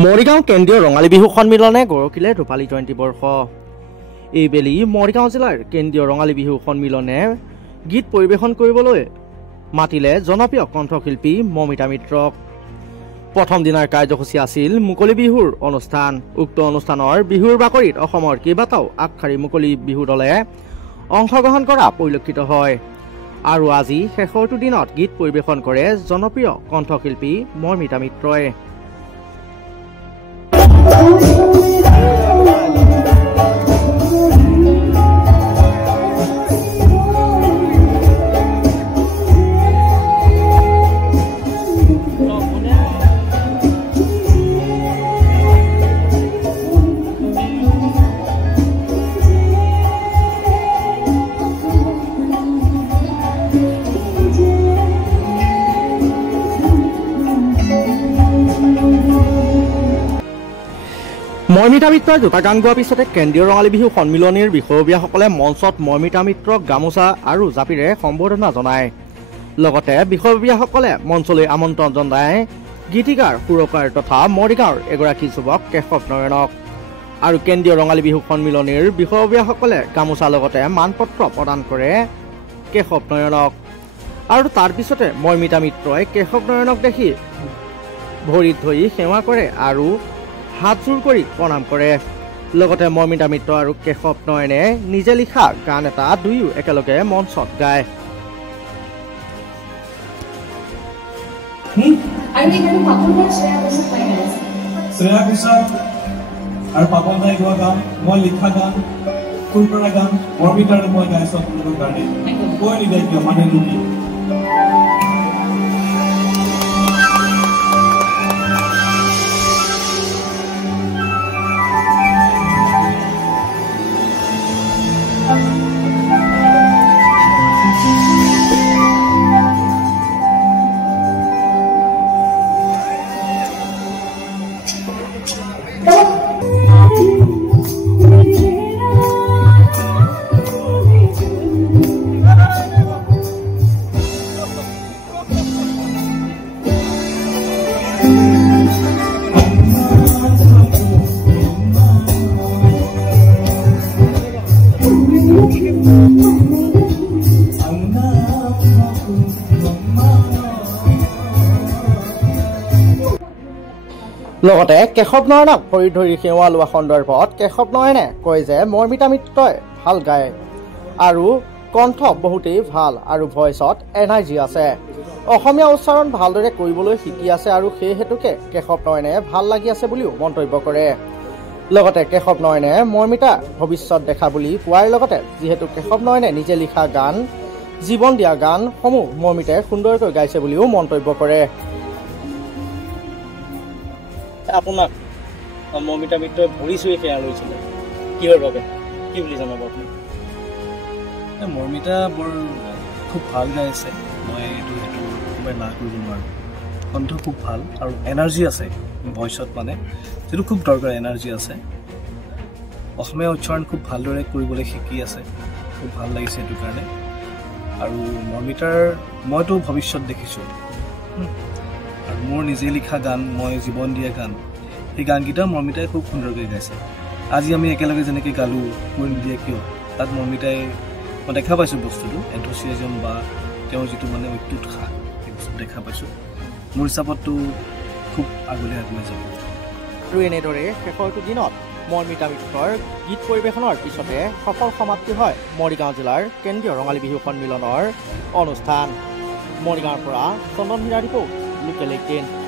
মৰিগাঁও কেন্দ্ৰীয় ৰঙালী বিহু সন্মিলনে গৰকিলে ৰূপালী জয়ন্তী বৰ্ষ। এইবেলি মৰিগাঁও জিলাৰ কেন্দ্ৰীয় ৰঙালী বিহু সন্মিলনে গীত পৰিৱেশন কৰিবলৈ মাতিলে জনপ্ৰিয় কণ্ঠশিল্পী মমিতা মিত্ৰক। প্ৰথম দিনাৰ কাৰ্যসূচী আছিল মুকলি বিহুৰ অনুষ্ঠান। উক্ত অনুষ্ঠানৰ বিহুৰ বাকৰিত অসমৰ কেইবাটাও আগশাৰী মুকলি বিহু দলে অংশগ্ৰহণ কৰা পৰিলক্ষিত হয়। আৰু আজি শেষৰটো দিনত গীত পৰিৱেশন কৰে জনপ্ৰিয় কণ্ঠশিল্পী মমিতা মিত্ৰই। মমিতা মিত্ৰই দুটা গান গোৱাৰ পিছতে কেন্দ্ৰীয় ৰঙালী বিহু সন্মিলনীৰ বিষয়ববীয়াসকলে মঞ্চত মমিতা মিত্ৰক গামোচা আৰু জাপিৰে সম্বৰ্ধনা জনায়। লগতে বিষয়ববীয়াসকলে মঞ্চলৈ আমন্ত্ৰণ জনায় গীতিকাৰ সুৰকাৰ তথা মৰিগাঁৱৰ এগৰাকী যুৱক কেশৱ নয়নক। আৰু কেন্দ্ৰীয় ৰঙালী বিহু সন্মিলনীৰ বিষয়ববীয়াসকলে গামোচাৰ লগতে মানপত্ৰ প্ৰদান কৰে কেশৱ নয়নক। আৰু তাৰ পিছতে মমিতা মিত্ৰই কেশৱ নয়নক দেখি ভৰিত ধৰি সেৱা কৰে আৰু হাতযোৰ কৰি প্ৰণাম কৰে। লগতে মমিতা মিত্ৰ আৰু কেশৱ নয়নে নিজে লিখা গান এটা দুয়ো একেলগে মঞ্চত গায়। শ্ৰেয়া ঘোষাল আৰু পাপন দাই গোৱা গান, মই লিখা গান, সুৰ কৰা গান মমিতাৰে মই গাইছো আপোনালোকৰ কাৰণে। কৈ নিদিয়ে কিয় মানে নুকি লগতে কেশৱ নয়নক ভৰি ধৰি সেৱা লোৱা সন্দৰ্ভত কেশৱ নয়নে কয় যে মমিতা মিত্ৰই ভাল গায় আৰু কণ্ঠ বহুতেই ভাল আৰু ভইচত এনাৰ্জি আছে। অসমীয়া উচ্চাৰণ ভালদৰে কৰিবলৈ শিকি আছে আৰু সেই হেতুকে কেশৱ নয়নে ভাল লাগি আছে বুলিও মন্তব্য কৰে। লগতে কেশৱ নয়নে মমিতা ভৱিষ্যত দেখা বুলি কোৱাৰ লগতে যিহেতু কেশৱ নয়নে নিজে লিখা গান, জীৱন দিয়া গানসমূহ মমিতাই সুন্দৰকৈ গাইছে বুলিও মন্তব্য কৰে। আপোনাক মমিতা মিত্ৰই ভৰি চুই সেয়া লৈছিলে কিহৰ বাবে, কি বুলি জনাব আপুনি? মমিতা বৰ খুব ভাল গাইছে, মই এইটো একেবাৰে না কৰিব নোৱাৰোঁ। কণ্ঠ খুব ভাল আৰু এনাৰ্জি আছে ভইচত, মানে যিটো খুব দৰকাৰ এনাৰ্জি আছে। অসমীয়া উচ্চাৰণ খুব ভালদৰে কৰিবলৈ শিকি আছে, খুব ভাল লাগিছে সেইটো কাৰণে। আৰু মমিতাৰ মইতো ভৱিষ্যত দেখিছোঁ আৰু মোৰ নিজে লিখা গান, মই জীৱন দিয়া গান, সেই গানকেইটা মমিতাই খুব সুন্দৰকৈ গাইছে। আজি আমি একেলগে যেনেকৈ গালোঁ কৈ নিদিয়ে কিয়, তাত মমিতাই মই দেখা পাইছোঁ বস্তুটো এন্থুচিয়াজম বা তেওঁৰ যিটো মানে উৎসাহ সেই বস্তু দেখা পাইছোঁ। মোৰ হিচাপততো খুব আগলৈ যাব। আৰু এনেদৰে শেষৰটো দিনত মমিতা মিত্ৰৰ গীত পৰিৱেশনৰ পিছতে সফল সমাপ্তি হয় মৰিগাঁও জিলাৰ কেন্দ্ৰীয় ৰঙালী বিহু সন্মিলনৰ অনুষ্ঠান। মৰিগাঁৱৰ পৰা চন্দন হীৰা ৰিপৰ্ট, লোকেল 18।